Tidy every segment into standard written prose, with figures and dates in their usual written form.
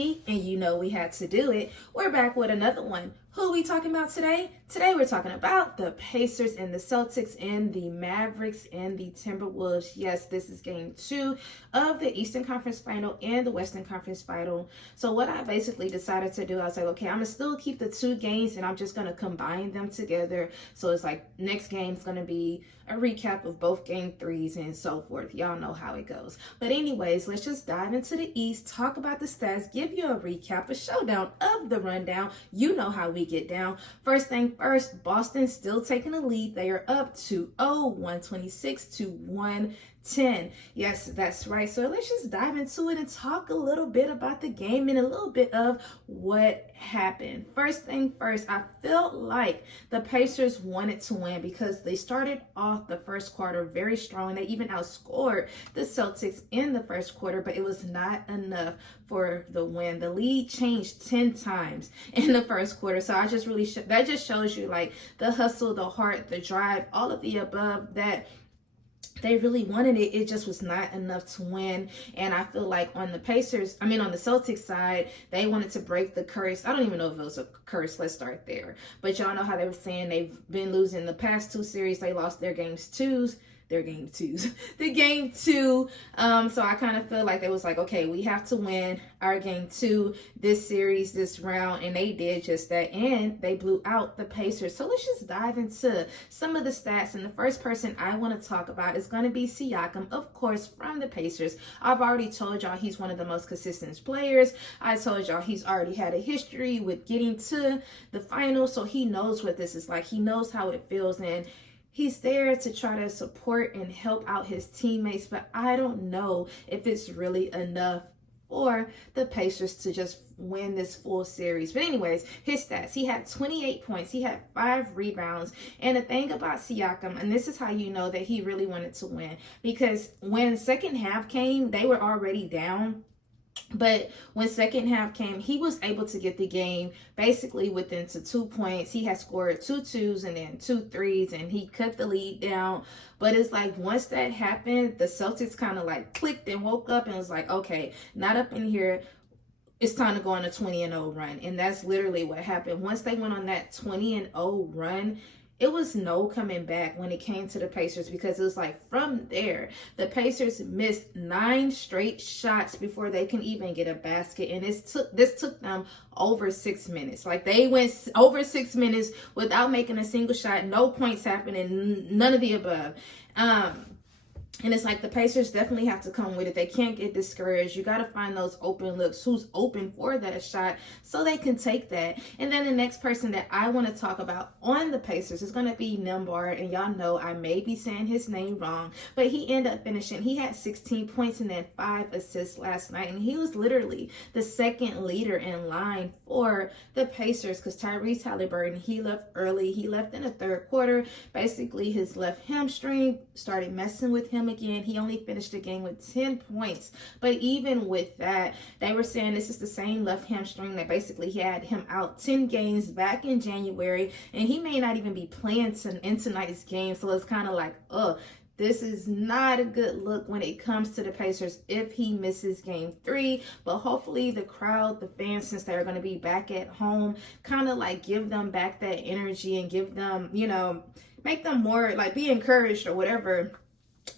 me, and you know we had to do it. We're back with another one. Who are we talking about today? Today we're talking about the Pacers and the Celtics and the Mavericks and the Timberwolves. Yes, this is game 2 of the Eastern Conference Final and the Western Conference Final. So what I basically decided to do, I was like, okay, I'm going to still keep the 2 games and I'm just going to combine them together. So it's like next game is going to be a recap of both game 3s and so forth. Y'all know how it goes. But anyways, let's just dive into the East, talk about the stats, give you a recap, a showdown of the rundown. You know how we get down. First thing first, Boston still taking the lead. They are up 2-0, 126 to 110. Yes, that's right. So let's just dive into it and talk a little bit about the game and a little bit of what happened. First thing first, I felt like the Pacers wanted to win because they started off the first quarter very strong. They even outscored the Celtics in the first quarter, but it was not enough for the win. The lead changed 10 times in the first quarter. So I just really, that just shows you like the hustle, the heart, the drive, all of the above that they really wanted it. It just was not enough to win. And I feel like on the Celtics side, they wanted to break the curse. I don't even know if it was a curse. Let's start there. But y'all know how they were saying they've been losing the past 2 series. They lost their game 2. The game 2. So I kind of feel like it was like, okay, we have to win our game 2 this series, this round, and they did just that, and they blew out the Pacers. So let's just dive into some of the stats, and the first person I want to talk about is going to be Siakam, of course, from the Pacers. I've already told y'all he's one of the most consistent players. I told y'all he's already had a history with getting to the finals, so he knows what this is like. He knows how it feels, and he's there to try to support and help out his teammates, but I don't know if it's really enough for the Pacers to just win this full series. But anyways, his stats, he had 28 points, he had 5 rebounds, and the thing about Siakam, and this is how you know that he really wanted to win, because when second half came, they were already down. But when second half came, he was able to get the game basically within 2 points. He had scored 2 2s and then 2 3s, and he cut the lead down. But it's like once that happened, the Celtics kind of like clicked and woke up and was like, okay, not up in here. It's time to go on a 20-0 run. And that's literally what happened. Once they went on that 20-0 run, it was no coming back when it came to the Pacers, because it was like from there, the Pacers missed 9 straight shots before they can even get a basket. And this took them over 6 minutes. Like they went over 6 minutes without making a single shot, no points happening, none of the above. And it's like the Pacers definitely have to come with it. They can't get discouraged. You got to find those open looks, who's open for that shot so they can take that. And then the next person that I want to talk about on the Pacers is going to be Nembhard. And y'all know I may be saying his name wrong, but he ended up finishing. He had 16 points and then 5 assists last night. And he was literally the second leader in line for the Pacers, because Tyrese Halliburton, he left early. He left in the third quarter. Basically, his left hamstring started messing with him again. He only finished the game with 10 points. But even with that, they were saying this is the same left hamstring that basically had him out 10 games back in January, and he may not even be playing in tonight's game. So it's kind of like, this is not a good look when it comes to the Pacers if he misses game 3. But hopefully the crowd, the fans, since they're going to be back at home, kind of like give them back that energy and give them, make them more like be encouraged or whatever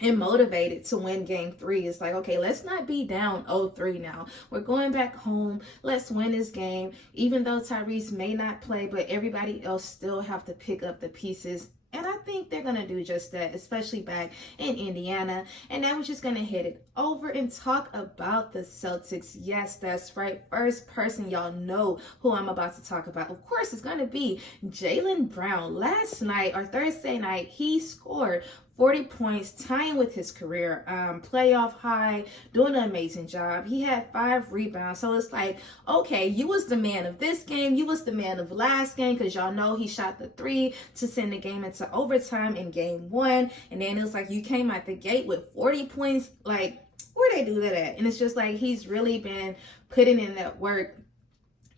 and motivated to win game 3. It's like, okay, let's not be down 0-3 now. We're going back home. Let's win this game. Even though Tyrese may not play, but everybody else still have to pick up the pieces. And I think they're going to do just that, especially back in Indiana. And now we're just going to head it over and talk about the Celtics. Yes, that's right. First person, y'all know who I'm about to talk about. Of course, it's going to be Jaylen Brown. Last night, or Thursday night, he scored 40 points, tying with his career playoff high, doing an amazing job. He had 5 rebounds. So it's like, okay, you was the man of this game. You was the man of last game, because y'all know he shot the 3 to send the game into overtime in game 1. And then it was like you came out the gate with 40 points. Like, where they do that at? And it's just like he's really been putting in that work.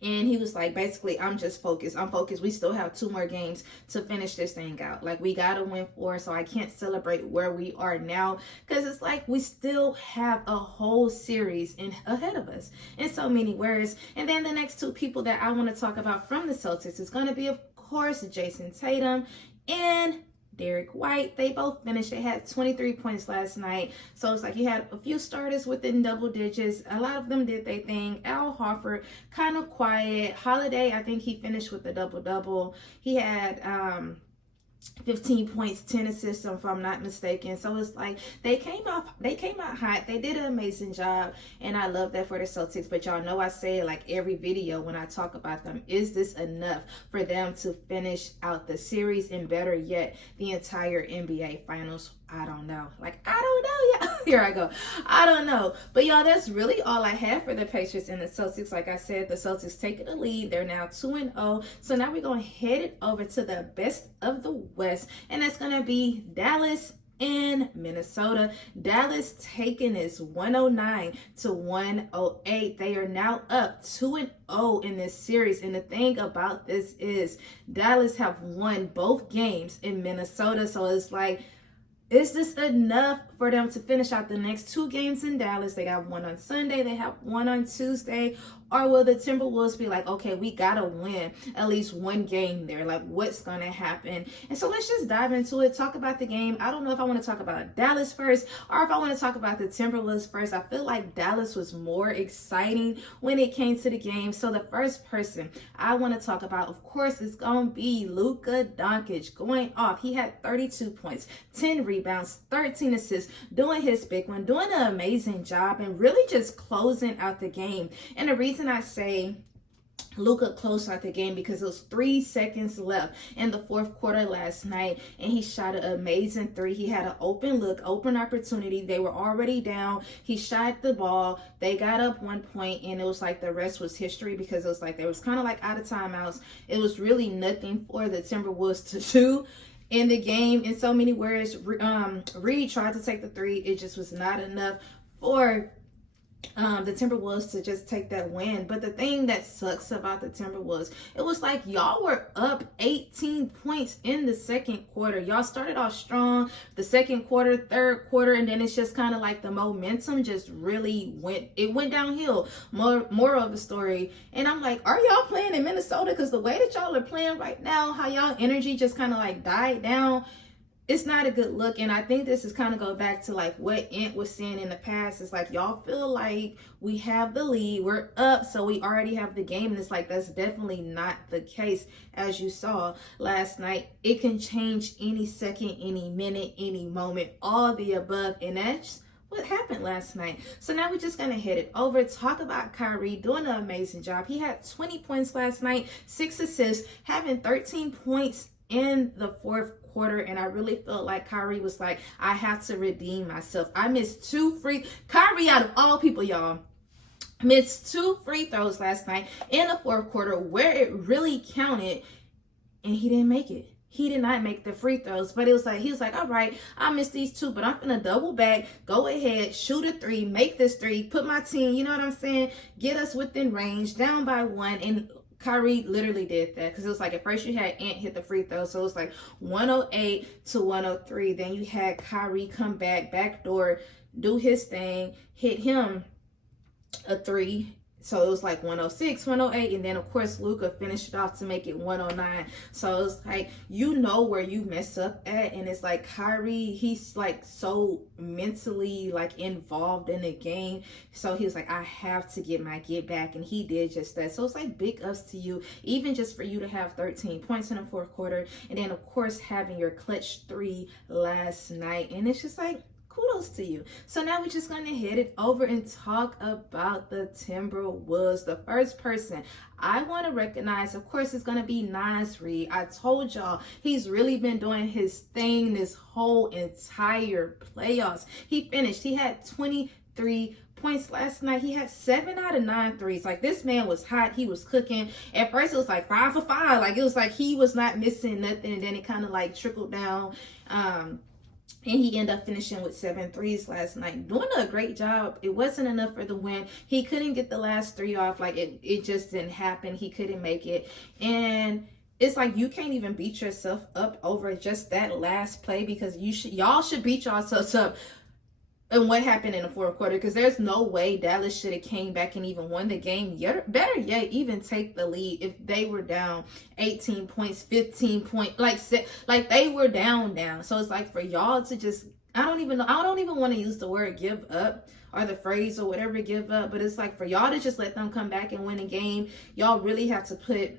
And he was like, basically, I'm just focused. I'm focused. We still have 2 more games to finish this thing out. Like, we got to win 4, so I can't celebrate where we are now, because it's like we still have a whole series ahead of us in so many words. And then the next 2 people that I want to talk about from the Celtics is going to be, of course, Jason Tatum and Derek White. They both finished. They had 23 points last night. So it's like you had a few starters within double digits. A lot of them did their thing. Al Horford, kind of quiet. Holiday, I think he finished with a double-double. He had 15 points, 10 assists, if I'm not mistaken. So it's like they came out hot. They did an amazing job, and I love that for the Celtics. But y'all know I say it like every video when I talk about them. Is this enough for them to finish out the series, and better yet, the entire NBA Finals? I don't know. Like, I don't know. Yeah, here I go. I don't know. But y'all, that's really all I have for the Pacers and the Celtics. Like I said, the Celtics taking the lead. They're now 2-0. So now we're going to head it over to the best of the West. And that's going to be Dallas and Minnesota. Dallas taking this 109 to 108. They are now up 2-0 in this series. And the thing about this is Dallas have won both games in Minnesota. So it's like, is this enough for them to finish out the next 2 games in Dallas? They got 1 on Sunday. They have 1 on Tuesday. Or will the Timberwolves be like, okay, we got to win at least 1 game there? Like, what's going to happen? And so let's just dive into it. Talk about the game. I don't know if I want to talk about Dallas first or if I want to talk about the Timberwolves first. I feel like Dallas was more exciting when it came to the game. So the first person I want to talk about, of course, is going to be Luka Doncic going off. He had 32 points, 10 rebounds, 13 assists, doing his big one, doing an amazing job, and really just closing out the game. And the reason I say Luka closed out the game because it was 3 seconds left in the 4th quarter last night, and he shot an amazing 3. He had an open look, open opportunity. They were already down. He shot the ball. They got up 1 point, and it was like the rest was history, because it was like there was kind of like out of timeouts. It was really nothing for the Timberwolves to do in the game. In so many words, Reed tried to take the 3. It just was not enough for the Timberwolves to just take that win. But the thing that sucks about the Timberwolves, it was like y'all were up 18 points in the 2nd quarter. Y'all started off strong the 2nd quarter, 3rd quarter, and then it's just kind of like the momentum just really went downhill. More of the story. And I'm like, are y'all playing in Minnesota? Because the way that y'all are playing right now, how y'all energy just kind of like died down, it's not a good look. And I think this is kind of go back to like what Ant was saying in the past. It's like y'all feel like we have the lead, we're up, so we already have the game. And it's like that's definitely not the case. As you saw last night, it can change any second, any minute, any moment, all the above. And that's what happened last night. So now we're just going to head it over, talk about Kyrie doing an amazing job. He had 20 points last night, 6 assists, having 13 points in the 4th quarter. And I really felt like Kyrie was like, I have to redeem myself. I missed 2 free, Kyrie out of all people, y'all, missed 2 free throws last night in the 4th quarter where it really counted, and he didn't make it. He did not make the free throws, but it was like, he was like, all right, I missed these 2, but I'm gonna double back, go ahead, shoot a 3, make this 3, put my team, you know what I'm saying, get us within range, down by 1. And Kyrie literally did that, because it was like at first you had Ant hit the free throw, so it was like 108 to 103. Then you had Kyrie come backdoor, do his thing, hit him a 3. So it was like 106, 108, and then of course Luka finished it off to make it 109. So it was like, you know where you mess up at, and it's like Kyrie, he's like so mentally like involved in the game. So he was like, I have to get my get back, and he did just that. So it's like big ups to you, even just for you to have 13 points in the 4th quarter, and then of course having your clutch 3 last night, and it's just like, kudos to you. So now we're just going to head it over and talk about the Timberwolves. The first person I want to recognize, of course, is going to be Naz Reid. I told y'all he's really been doing his thing this whole entire playoffs. He finished. He had 23 points last night. He had 7 out of 9 threes. Like, this man was hot. He was cooking. At first, it was like 5 for 5. Like, it was like he was not missing nothing. And then it kind of like trickled down. And he ended up finishing with 7 threes last night, doing a great job. It wasn't enough for the win. He couldn't get the last 3 off. Like, it just didn't happen. He couldn't make it. And it's like you can't even beat yourself up over just that last play, because y'all should beat yourselves up and what happened in the fourth quarter, because there's no way Dallas should have came back and even won the game. Better yet, even take the lead if they were down 18 points, 15 points, like they were down. So it's like for y'all to just, I don't even want to use the word give up or the phrase or whatever, give up, but it's like for y'all to just let them come back and win a game, y'all really have to put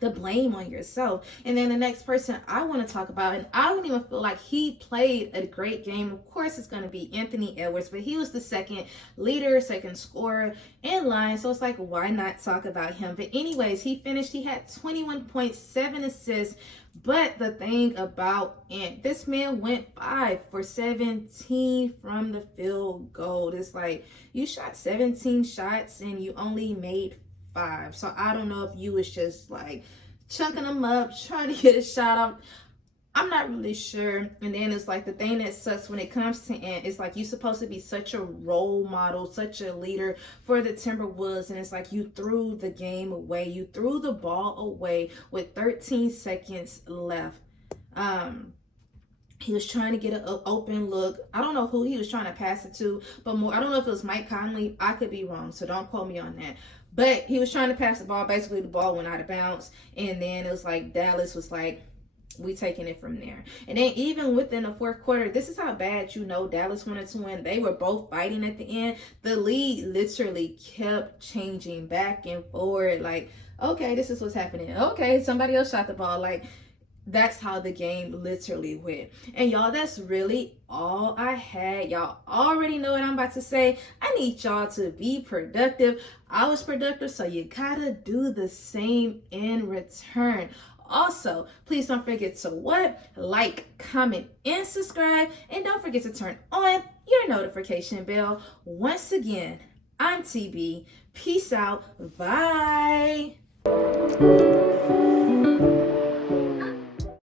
the blame on yourself. And then the next person I want to talk about, and I don't even feel like he played a great game. Of course, it's going to be Anthony Edwards, but he was the second leader, second scorer in line. So it's like, why not talk about him? But anyways, he had 21 points, 7 assists. But the thing about Ant, this man went 5 for 17 from the field goal. It's like you shot 17 shots and you only made 5. So I don't know if you was just like chunking them up, trying to get a shot off. I'm not really sure. And then it's like the thing that sucks when it comes to Ant, it's like you're supposed to be such a role model, such a leader for the Timberwolves, and it's like you threw the game away. You threw the ball away with 13 seconds left. He was trying to get an open look. I don't know who he was trying to pass it to, but I don't know if it was Mike Conley. I could be wrong, so don't quote me on that. But he was trying to pass the ball. Basically, the ball went out of bounds. And then it was like Dallas was like, we taking it from there. And then even within the fourth quarter, this is how bad Dallas wanted to win. They were both fighting at the end. The lead literally kept changing back and forward. Like, okay, this is what's happening. Okay, somebody else shot the ball. Like, that's how the game literally went. And y'all, that's really all I had. Y'all already know what I'm about to say. I need y'all to be productive. I was productive, so you gotta do the same in return. Also, please don't forget to like, comment, and subscribe. And don't forget to turn on your notification bell. Once again, I'm TB. Peace out. Bye.